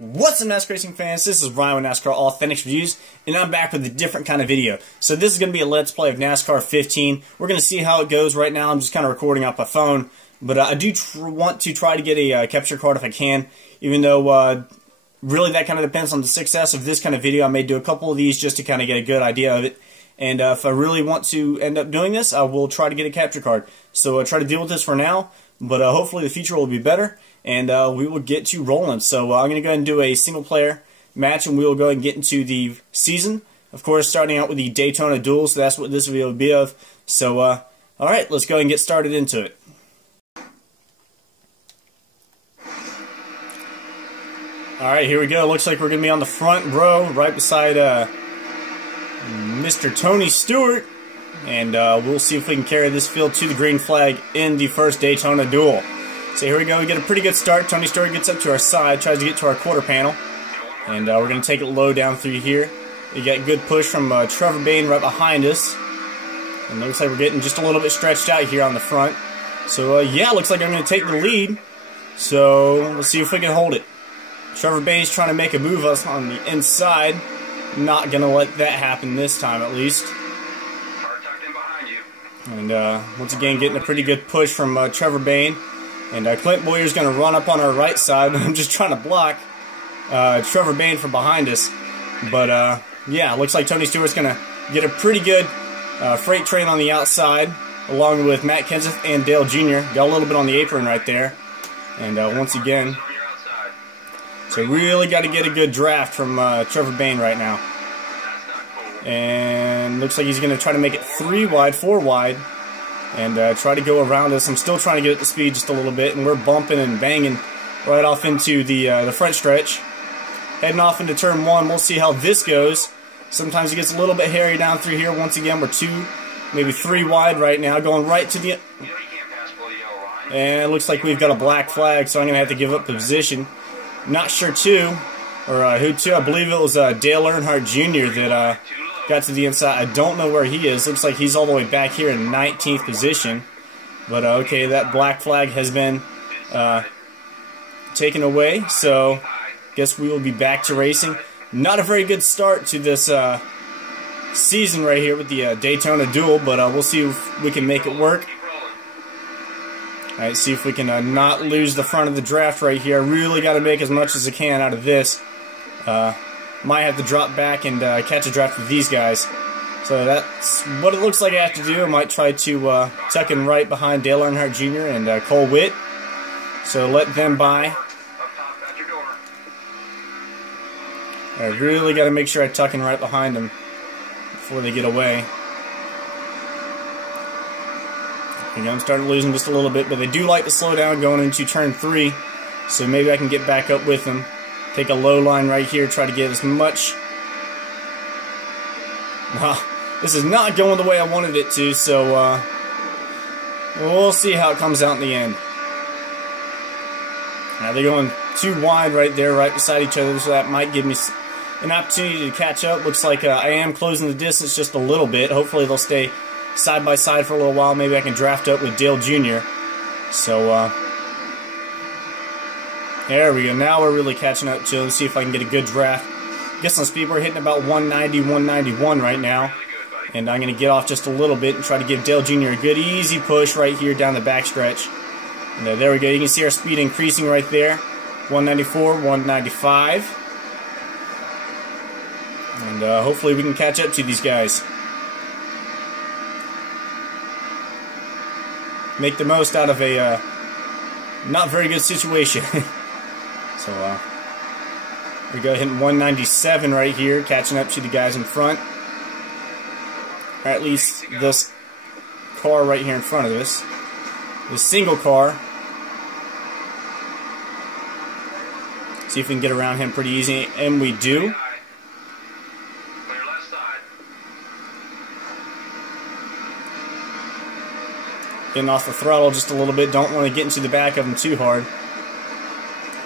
What's up, NASCAR racing fans? This is Ryan with NASCAR Authentic Reviews, and I'm back with a different kind of video. So this is going to be a Let's Play of NASCAR 15. We're going to see how it goes. Right now I'm just kind of recording off my phone, but I do want to try to get a capture card if I can, even though really that kind of depends on the success of this kind of video. I may do a couple of these just to kind of get a good idea of it, and if I really want to end up doing this, I will try to get a capture card. So I'll try to deal with this for now, but hopefully the future will be better. And we will get to rolling. So I'm going to go ahead and do a single-player match, and we will go ahead and get into the season. Of course, starting out with the Daytona Duels, so that's what this video will be of. So, alright, let's go ahead and get started into it. Alright, here we go. Looks like we're going to be on the front row, right beside Mr. Tony Stewart. And we'll see if we can carry this field to the green flag in the first Daytona Duel. So here we go, we get a pretty good start. Tony Stewart gets up to our side, tries to get to our quarter panel. And we're going to take it low down through here. We got a good push from Trevor Bayne right behind us. And it looks like we're getting just a little bit stretched out here on the front. So yeah, looks like I'm going to take the lead. So let's see if we can hold it. Trevor Bayne's trying to make a move us on the inside. Not going to let that happen this time at least. And once again, getting a pretty good push from Trevor Bayne. And Clint Boyer's going to run up on our right side. I'm just trying to block Trevor Bayne from behind us. But, yeah, looks like Tony Stewart's going to get a pretty good freight train on the outside, along with Matt Kenseth and Dale Jr. Got a little bit on the apron right there. And once again, so really got to get a good draft from Trevor Bayne right now. And looks like he's going to try to make it 3 wide, 4 wide. And try to go around us. I'm still trying to get at the speed just a little bit, and we're bumping and banging right off into the front stretch. Heading off into turn 1. We'll see how this goes. Sometimes it gets a little bit hairy down through here. Once again, we're 2, maybe 3 wide right now, going right to the... And it looks like we've got a black flag, so I'm going to have to give up the position. Not sure who to. I believe it was Dale Earnhardt Jr. that... got to the inside. I don't know where he is. Looks like he's all the way back here in 19th position. But okay, that black flag has been taken away. So guess we will be back to racing. Not a very good start to this season right here with the Daytona Duel, but we'll see if we can make it work. Alright, see if we can not lose the front of the draft right here. I really got to make as much as I can out of this. Might have to drop back and catch a draft with these guys. So that's what it looks like I have to do. I might try to tuck in right behind Dale Earnhardt Jr. and Cole Witt. So let them by. I really got to make sure I tuck in right behind them before they get away. I'm starting to lose them just a little bit, but they do like to slow down going into turn 3. So maybe I can get back up with them. Take a low line right here, try to get as much. This is not going the way I wanted it to, so we'll see how it comes out in the end. Now they're going 2 wide right there, right beside each other, so that might give me an opportunity to catch up. Looks like I am closing the distance just a little bit. Hopefully they'll stay side by side for a little while. Maybe I can draft up with Dale Jr. So, there we go. Now we're really catching up to. Let's see if I can get a good draft. Guess on speed we're hitting about 190, 191 right now. And I'm going to get off just a little bit and try to give Dale Jr. a good easy push right here down the backstretch. And there we go. You can see our speed increasing right there. 194, 195. And hopefully we can catch up to these guys. Make the most out of a not very good situation. So, we go hitting 197 right here, catching up to the guys in front. Or at least this car right here in front of us. This single car. See if we can get around him pretty easy, and we do. Getting off the throttle just a little bit. Don't want to get into the back of him too hard.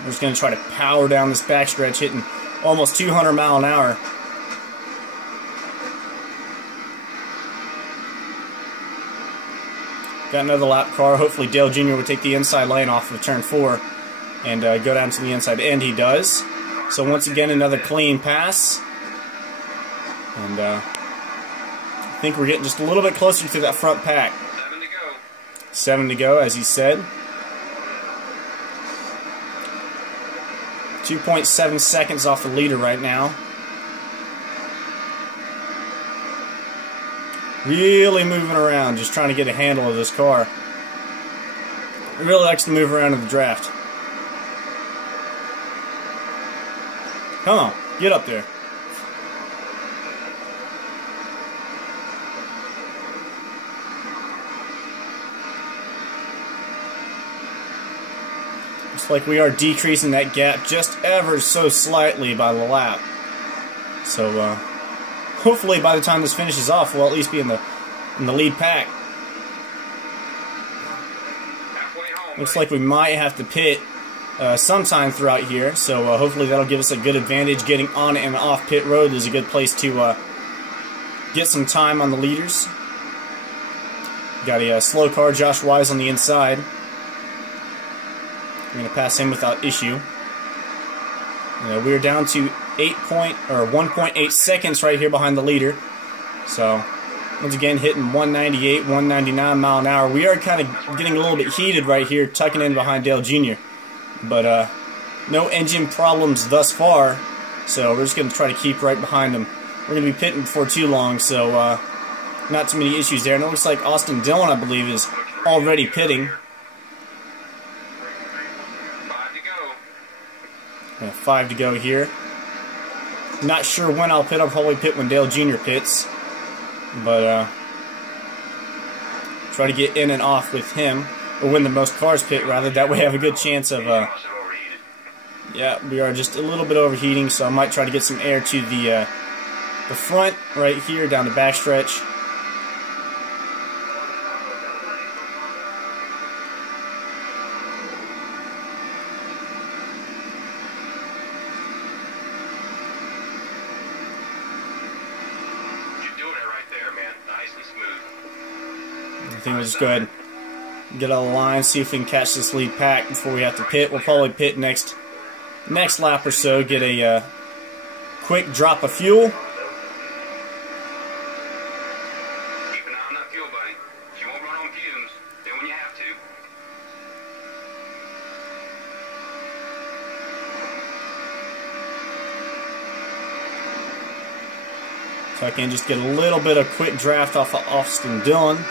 We're just going to try to power down this backstretch, hitting almost 200 miles an hour. Got another lap car. Hopefully Dale Jr. would take the inside lane off of turn 4 and go down to the inside end. He does. So once again, another clean pass. And I think we're getting just a little bit closer to that front pack. 7 to go. 7 to go, as he said. 2.7 seconds off the leader right now. Really moving around, just trying to get a handle of this car. He really likes to move around in the draft. Come on, get up there. Looks like we are decreasing that gap just ever so slightly by the lap. So, hopefully by the time this finishes off, we'll at least be in the lead pack. Looks like we might have to pit sometime throughout here, so hopefully that'll give us a good advantage. Getting on and off pit road is a good place to get some time on the leaders. Got a slow car, Josh Wise on the inside. We're going to pass him without issue. We're down to 1.8 seconds right here behind the leader. So once again, hitting 198, 199 mile an hour. We are kind of getting a little bit heated right here, tucking in behind Dale Jr. But no engine problems thus far, so we're just going to try to keep right behind them. We're going to be pitting before too long, so not too many issues there. And it looks like Austin Dillon, I believe, is already pitting. 5 to go here. Not sure when I'll pit. I'll probably pit when Dale Jr. pits. But try to get in and off with him, or when the most cars pit, rather. That way I have a good chance of, yeah, we are just a little bit overheating, so I might try to get some air to the front right here, down the backstretch. I think we'll just go ahead and get on the line, see if we can catch this lead pack before we have to pit. We'll probably pit next lap or so, get a quick drop of fuel. Keep an eye on that fuel, buddy. You won't run on fumes. Do when you have to. So I can just get a little bit of quick draft off of Austin Dillon.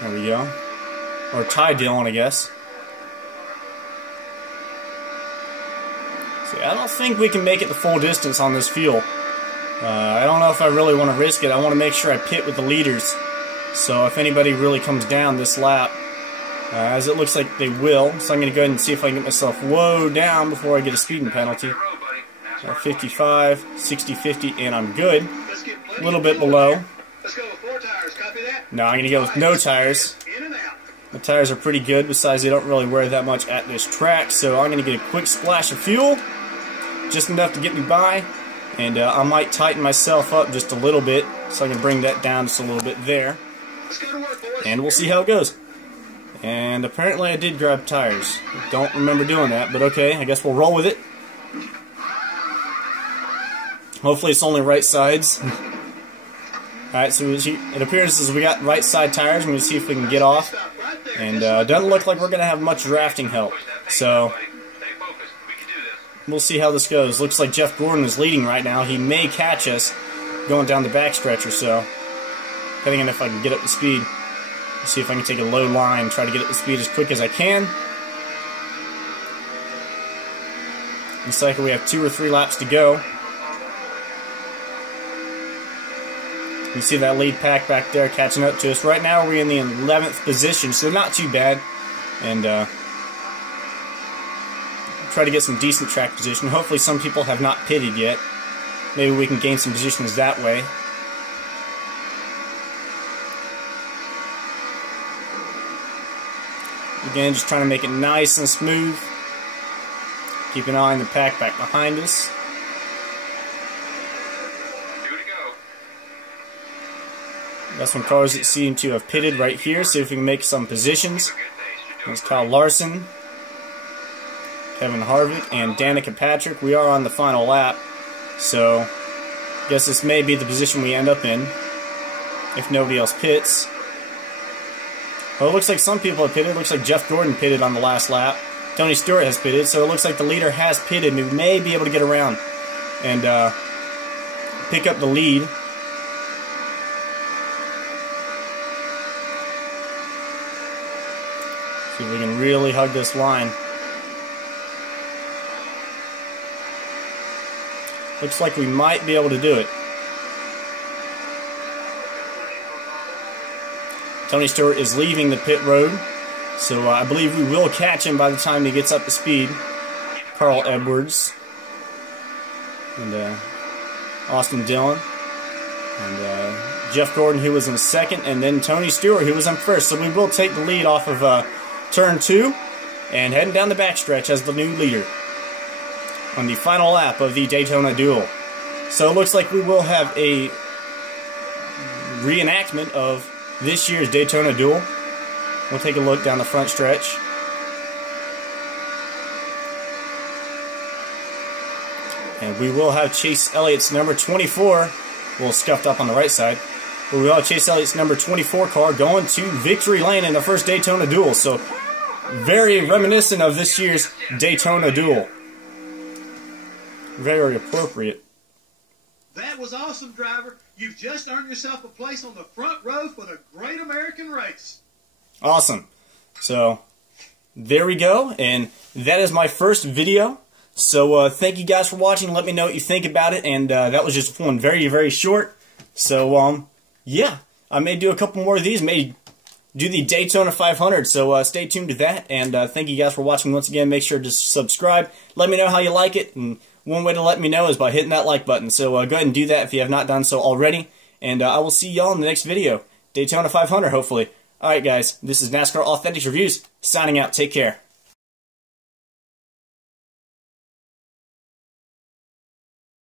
There we go. Or Ty Dillon, I guess. See, I don't think we can make it the full distance on this fuel. I don't know if I really want to risk it. I want to make sure I pit with the leaders. So if anybody really comes down this lap, as it looks like they will, so I'm going to go ahead and see if I can get myself low down before I get a speeding penalty. 55, 60, 50, and I'm good. A little bit below. No, I'm going to go with no tires. The tires are pretty good, besides they don't really wear that much at this track, so I'm going to get a quick splash of fuel, just enough to get me by, and I might tighten myself up just a little bit, so I can bring that down just a little bit there, and we'll see how it goes. And apparently I did grab tires. Don't remember doing that, but okay, I guess we'll roll with it. Hopefully it's only right sides. Alright, so it appears as we got right side tires. I'm going to see if we can get off. And doesn't look like we're going to have much drafting help. So we'll see how this goes. Looks like Jeff Gordon is leading right now. He may catch us going down the backstretch or so, depending on if I can get up to speed. See if I can take a low line, try to get up to speed as quick as I can. Looks like we have 2 or 3 laps to go. You see that lead pack back there catching up to us. Right now we're in the 11th position, so not too bad. And try to get some decent track position. Hopefully some people have not pitted yet. Maybe we can gain some positions that way. Again, just trying to make it nice and smooth. Keep an eye on the pack back behind us. Got some cars that seem to have pitted right here. See if we can make some positions. There's Kyle Larson. Kevin Harvick and Danica Patrick. We are on the final lap, so guess this may be the position we end up in if nobody else pits. Well, it looks like some people have pitted. It looks like Jeff Gordon pitted on the last lap. Tony Stewart has pitted, so it looks like the leader has pitted. We may be able to get around and pick up the lead. See if we can really hug this line. Looks like we might be able to do it. Tony Stewart is leaving the pit road, so I believe we will catch him by the time he gets up to speed. Carl Edwards and Austin Dillon and Jeff Gordon, who was in second, and then Tony Stewart, who was in first. So we will take the lead off of turn 2 and heading down the backstretch as the new leader on the final lap of the Daytona Duel. So it looks like we will have a reenactment of this year's Daytona Duel. We'll take a look down the front stretch. And we will have Chase Elliott's number 24, a little scuffed up on the right side, but we will have Chase Elliott's number 24 car going to victory lane in the first Daytona Duel. So very reminiscent of this year's Daytona Duel. Very appropriate. That was awesome, driver. You've just earned yourself a place on the front row for the Great American Race. Awesome. So, there we go. And that is my first video. So, thank you guys for watching. Let me know what you think about it. And that was just one very, very short. So, yeah. I may do a couple more of these. May do the Daytona 500. So, stay tuned to that. And thank you guys for watching once again. Make sure to subscribe. Let me know how you like it. And one way to let me know is by hitting that like button. So go ahead and do that if you have not done so already. And I will see y'all in the next video. Daytona 500, hopefully. Alright guys, this is NASCAR Authentics Reviews, signing out. Take care.